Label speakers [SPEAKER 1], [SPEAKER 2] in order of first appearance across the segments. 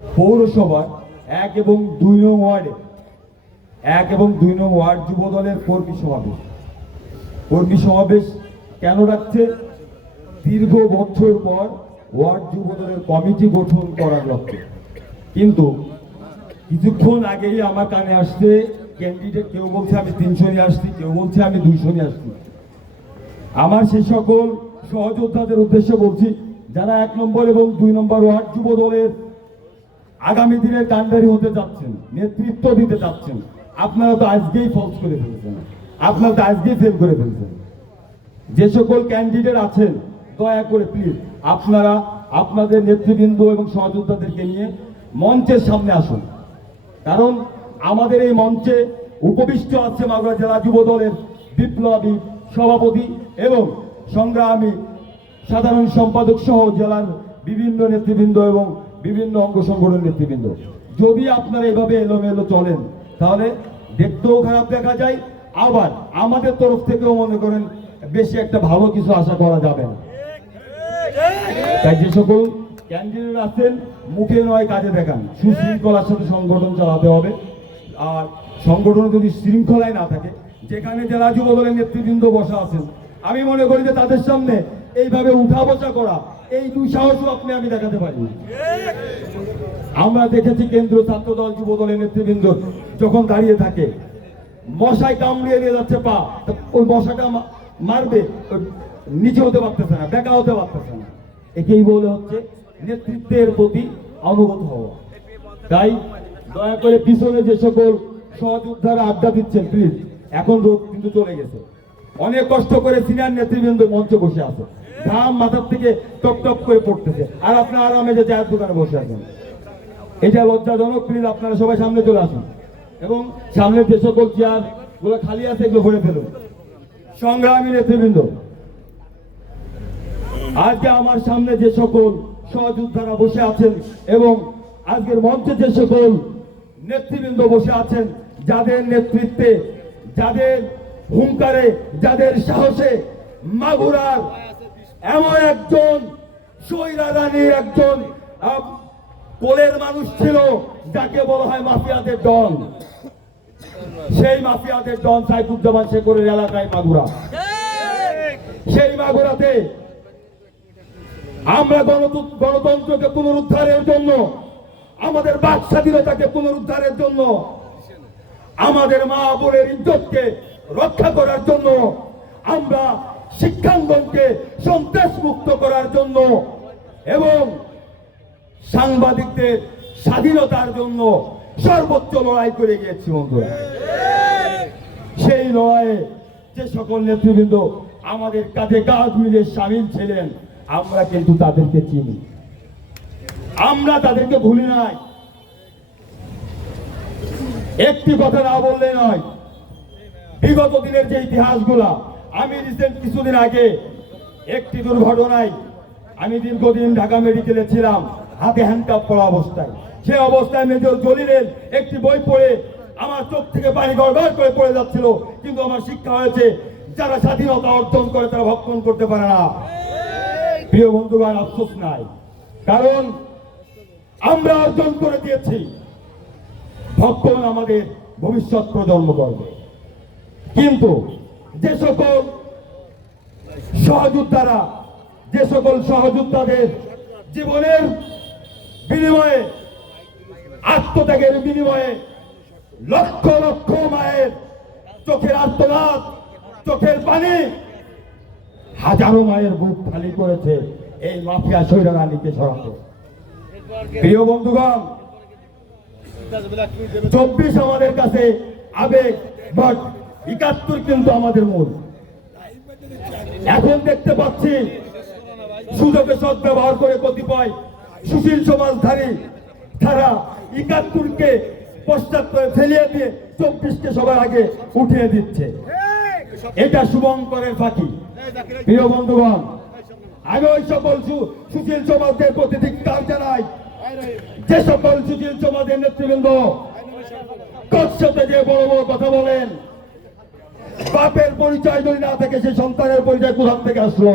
[SPEAKER 1] পৌরসভার এক এবং দুই নং ওয়ার্ডে, এক এবং দুই নং ওয়ার্ড যুব দলের কর্মী সমাবেশ। কর্মী সমাবেশ কেন রাখছে? দীর্ঘ বছর পর ওয়ার্ড যুব দলের কমিটি গঠন করার লক্ষ্যে। কিন্তু কিছুক্ষণ আগেই আমার কানে আসছে, ক্যান্ডিডেট কেউ বলছে আমি তিনশো নিয়ে আসছি, কেউ বলছে আমি দুইশো নিয়ে আসছি। আমার সেই সকল সহযোদ্ধাদের উদ্দেশ্যে বলছি, যারা এক নম্বর এবং দুই নম্বর ওয়ার্ড যুব দলের আগামী দিনে কান্ডারি হতে যাচ্ছেন, নেতৃত্ব দিতে চাচ্ছেন আপনারা তো আজকেই ফলস করে ফেলেছেন। আপনারা তো আজকেই ফেল করে ফেলছেন। যে সকল ক্যান্ডিডেট আছেন, দয়া করে প্লিজ আপনারা, আপনাদের নেতৃবৃন্দ এবং সহযোদ্ধাদেরকে নিয়ে মঞ্চের সামনে আসুন। কারণ আমাদের এই মঞ্চে উপবিষ্ট আছে মাগুরা জেলা যুব দলের বিপ্লবী সভাপতি এবং সংগ্রামী সাধারণ সম্পাদক সহ জেলার বিভিন্ন নেতৃবৃন্দ এবং বিভিন্ন অঙ্গ সংগঠনের নেতৃবৃন্দ। যদি আপনারা এভাবে এলোমেলো চলেন, তাহলে দেখতেও খারাপ দেখা যায়, আবার আমাদের তরফ থেকেও মনে করেন বেশি একটা ভালো কিছু আশা করা যাবে না। তাই যে সকল ক্যান্ডিডেট আছেন, মুখে নয় কাজে দেখান। সুশৃঙ্খলার সাথে সংগঠন চালাতে হবে। আর সংগঠন যদি শৃঙ্খলায় না থাকে, যেখানে জেলা যুব দলের নেতৃবৃন্দ বসা আছেন, আমি মনে করি যে তাদের সামনে এইভাবে উঠা বসা করা এই দুই সাহসও আপনি, আমি দেখাতে পারি। আমরা দেখেছি কেন্দ্রীয় ছাত্র দল যুব দলের নেতৃবৃন্দ যখন দাঁড়িয়ে থাকে মশায় কামড়িয়ে নিয়ে যাচ্ছে পা। ওই মশাটা মারবে নিচে হতে পারতেছে না, বেকা হতে পারতেছে না। একেই বলে হচ্ছে নেতৃত্বের প্রতি অনুগত হওয়া। তাই দয়া করে পিছনে যে সকল সহযোদ্ধারা আড্ডা দিচ্ছেন প্লিজ এখন রোদ কিন্তু চলে গেছে। অনেক কষ্ট করে সিনিয়র নেতৃবৃন্দ মঞ্চে বসে আছে। ঘাম মাথার থেকে টপ টপ করে পড়তেছে। আর আপনার আরামে যে চায়ের দোকানে বসে আছেন। এটা লজ্জাজনক প্লিজ আপনারা সবাই সামনে চলে আসুন। এবং সামনে যে সকল চেয়ারগুলো খালি আছে, এগুলো ভরে ফেলুন। সংগ্রামী নেতৃবৃন্দ, আজকে আমার সামনে যে সকল সহযোদ্ধারা বসে আছেন এবং আজকের মঞ্চে যে সকল নেতৃবৃন্দ বসে আছেন, যাদের নেতৃত্বে, যাদের হুঙ্কারে যাদের সাহসে মাগুরার এমন একজন সৈরা রানীর একজন কোলের মানুষ ছিল যাকে বলা হয় মাফিয়াদের দল সেই মাফিয়াদের দল সাইফুজ্জামান শেখরের এলাকায় মাগুরা। সেই মাগুরাতে আমরা গণতু- গণতন্ত্রকে পুনরুদ্ধারের জন্য, আমাদের বাক স্বাধীনতাকে পুনরুদ্ধারের জন্য, আমাদের মা বোনের ইজ্জতকে রক্ষা করার জন্য আমরা শিক্ষাঙ্গনকে সন্ত্রাস মুক্ত করার জন্য এবং সাংবাদিকদের স্বাধীনতার জন্য সর্বোচ্চ লড়াই করে গিয়েছি, বন্ধুরা। সেই লড়াইয়ে যে সকল নেতৃবৃন্দ আমাদের কাঁধে কাঁধ মিলে সামিল ছিলেন, আমরা কিন্তু তাদেরকে চিনি। আমরা তাদেরকে ভুলি নাই। একটি কথা না বললে নয় বিগত দিনের যে ইতিহাসগুলা, আমি রিসেন্ট কিছুদিন আগে একটি দুর্ঘটনায় আমি দীর্ঘদিন ঢাকা মেডিকেলে ছিলাম, হাতে হ্যান্ডকাপ পড়া অবস্থায়। সে অবস্থায় মেজর জলিলের একটি বই পড়ে আমার চোখ থেকে পানি গড়গড় করে পড়ে যাচ্ছিল, কিন্তু আমার শিক্ষা হয়েছে, যারা স্বাধীনতা অর্জন করে তারা ভক্ষণ করতে পারে না। প্রিয় বন্ধুগণ, আফসোস নাই। কারণ আমরা অর্জন করে দিয়েছি। ভক্ষণ আমাদের ভবিষ্যৎ প্রজন্ম করবে। কিন্তু যে সকল সহযোদ্ধারা, যে সকল সহযোদ্ধাদের জীবনের বিনিময়ে, আত্মত্যাগের বিনিময়ে লক্ষ লক্ষ মায়ের চোখের আত্মনাদ চোখের পানি হাজারো মায়ের বুক খালি করেছে এই মাফিয়া সৈরা রানীকে সরাতে। প্রিয় বন্ধুগণ, চব্বিশ আমাদের কাছে আবেগ, বাট একাত্তর কিন্তু আমাদের মূল। এখন দেখতে পাচ্ছি সুযোগে সদ ব্যবহার করে কতিপয় সুশীল সমাজধারী, তারা একাত্তরকে পশ্চাৎ ফেলিয়ে দিয়ে চব্বিশকে সবার আগে উঠিয়ে দিচ্ছে। এটা শুভঙ্করের ফাঁকি। প্রিয় বন্ধুগণ, আমি ওই সকল সুশীল সমাজদের প্রতি ধিক্কার জানাই যে সকল সুশীল সমাজের নেতৃবৃন্দ কচ্ছতে যে বড় বড় কথা বলেন বাপের পরিচয় যদি না থাকে, সেই সন্তানের পরিচয় কোথার থেকে আসলো?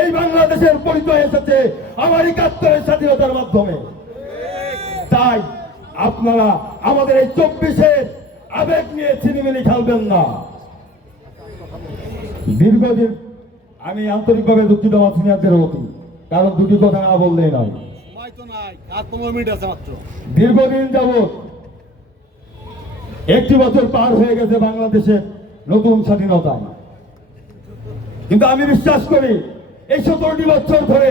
[SPEAKER 1] এই বাংলাদেশের পরিচয় এসেছে আমার একাত্তরের স্বাধীনতার মাধ্যমে। তাই আপনারা আমাদের এই চব্বিশের আবেগ নিয়ে ছিনিমিনি খেলবেন না। দীর্ঘদিন আমি আন্তরিকভাবে দুঃখিত আমার সিনিয়রদের কারণ দুটি কথা না বললেই নয়। দীর্ঘদিন যাবৎ একটি বছর পার হয়ে গেছে বাংলাদেশের নতুন স্বাধীনতা। কিন্তু আমি বিশ্বাস করি, এই সতেরোটি বছর ধরে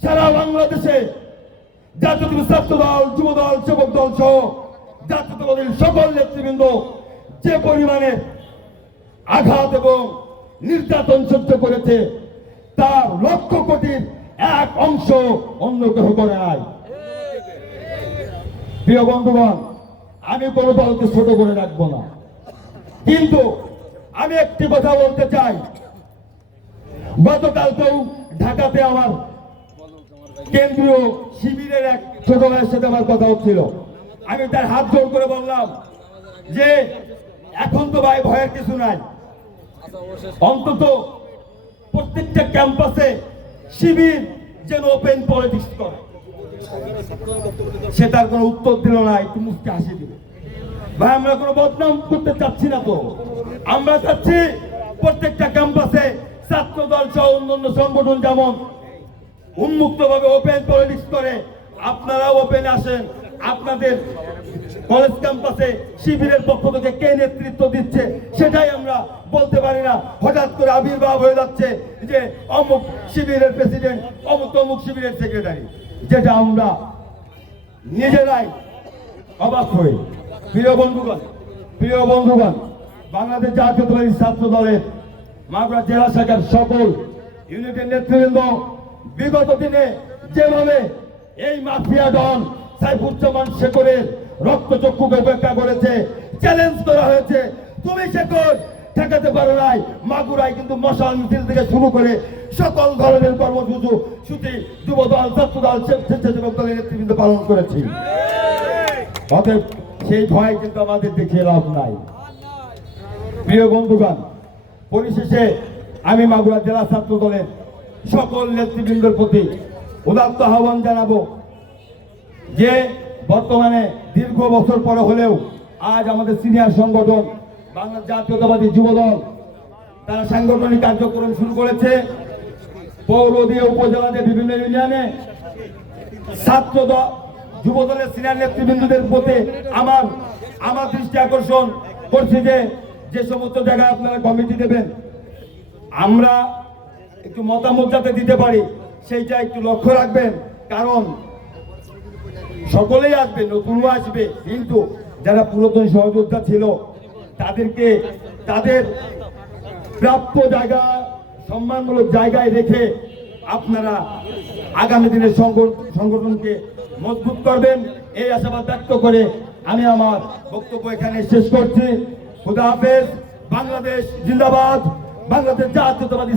[SPEAKER 1] সারা বাংলাদেশে জাতীয় ছাত্র দল, যুব দল, সেবক দল সহ জাতীয়তাবাদীর সকল নেতৃবৃন্দ যে পরিমাণে আঘাত এবং নির্যাতন সহ্য করেছে, তার লক্ষ কোটির এক অংশ অন্য কেউ করে নাই। প্রিয় বন্ধুগণ, আমি কোনো দলকে ছোট করে রাখব না। কিন্তু আমি একটি কথা বলতে চাই। গতকালকেও ঢাকাতে আমার কেন্দ্রীয় শিবিরের এক ছোট ভাইয়ের সাথে আমার কথা হচ্ছিল। আমি তার হাত জোর করে বললাম যে, এখন তো ভাই ভয়ের কিছু নাই। অন্তত প্রত্যেকটা ক্যাম্পাসে শিবির যেন ওপেন পলিটিক্স করে। সে তার কোনো উত্তর দিল না, একটু মুখকে হাসি দিল। ভাই, আমরা কোনো বদনাম করতে চাচ্ছি না তো। আমরা চাচ্ছি প্রত্যেকটা ক্যাম্পাসে ছাত্র দল সহ অন্যান্য সংগঠন যেমন উন্মুক্ত ভাবে ওপেন পলিটিক্স করে আপনারা ওপেন আসেন। আপনাদের কলেজ ক্যাম্পাসে শিবিরের পক্ষ থেকে কে নেতৃত্ব দিচ্ছে, সেটাই আমরা বলতে পারি না। হঠাৎ করে আবির্ভাব হয়ে যাচ্ছে যে অমুক শিবিরের প্রেসিডেন্ট, অমুক অমুক শিবিরের সেক্রেটারি, যেটা আমরা নিজেরাই অবাক হয়ে প্রিয় বন্ধুগণ প্রিয় বন্ধুগণ, বাংলাদেশ জাতীয়তাবাদী ছাত্র দলের মাগুরা জেলা শাখার সকল ইউনিটের নেতৃবৃন্দ, বিগত দিনে যেভাবে এই মাফিয়া ডন সাইফুজ্জামান শেখরের রক্তচক্ষুকে উপেক্ষা করেছে চ্যালেঞ্জ করা হয়েছে, তুমি শেখর ঠেকাতে পারো নাই, মাগুরায় কিন্তু মশাল মিছিল থেকে শুরু করে সকল ধরনের কর্মসূচি সূচি যুব দল ছাত্র দল স্বেচ্ছাসেবক দলের নেতৃবৃন্দ পালন করেছি। অতএব সেই ভয় কিন্তু আমাদের দেখিয়ে লাভ নাই। প্রিয় বন্ধুগণ, পরিশেষে আমি মাগুরা জেলা ছাত্র দলের সকল নেতৃবৃন্দের প্রতি উদাত্ত আহ্বান জানাব যে বর্তমানে দীর্ঘ বছর পরে হলেও আজ আমাদের সিনিয়র সংগঠন বাংলা জাতীয়তাবাদী যুবদল তারা সাংগঠনিক কার্যক্রম শুরু করেছে। পৌর দিয়ে উপজেলাতে বিভিন্ন ইউনিয়নে ছাত্র যুব দলের সিনিয়র নেতৃবৃন্দদের প্রতি আমার আমার দৃষ্টি আকর্ষণ করছি যে যে সমস্ত জায়গায় আপনারা কমিটি দেবেন। আমরা একটু মতামত যাতে দিতে পারি, সেইটা একটু লক্ষ্য রাখবেন। কারণ সকলেই আসবে, নতুনও আসবে। কিন্তু যারা পুরাতন সহযোদ্ধা ছিল, তাদেরকে তাদের প্রাপ্য জায়গা, সম্মানমূলক জায়গায় রেখে আপনারা আগামী দিনের সংগঠ- সংগঠনকে মজবুত করবেন। এই আশাবাদ ব্যক্ত করে আমি আমার বক্তব্য এখানে শেষ করছি। খুদা হাফেজ, বাংলাদেশ জিন্দাবাদ, বাংলাদেশ জাতীয়তাবাদী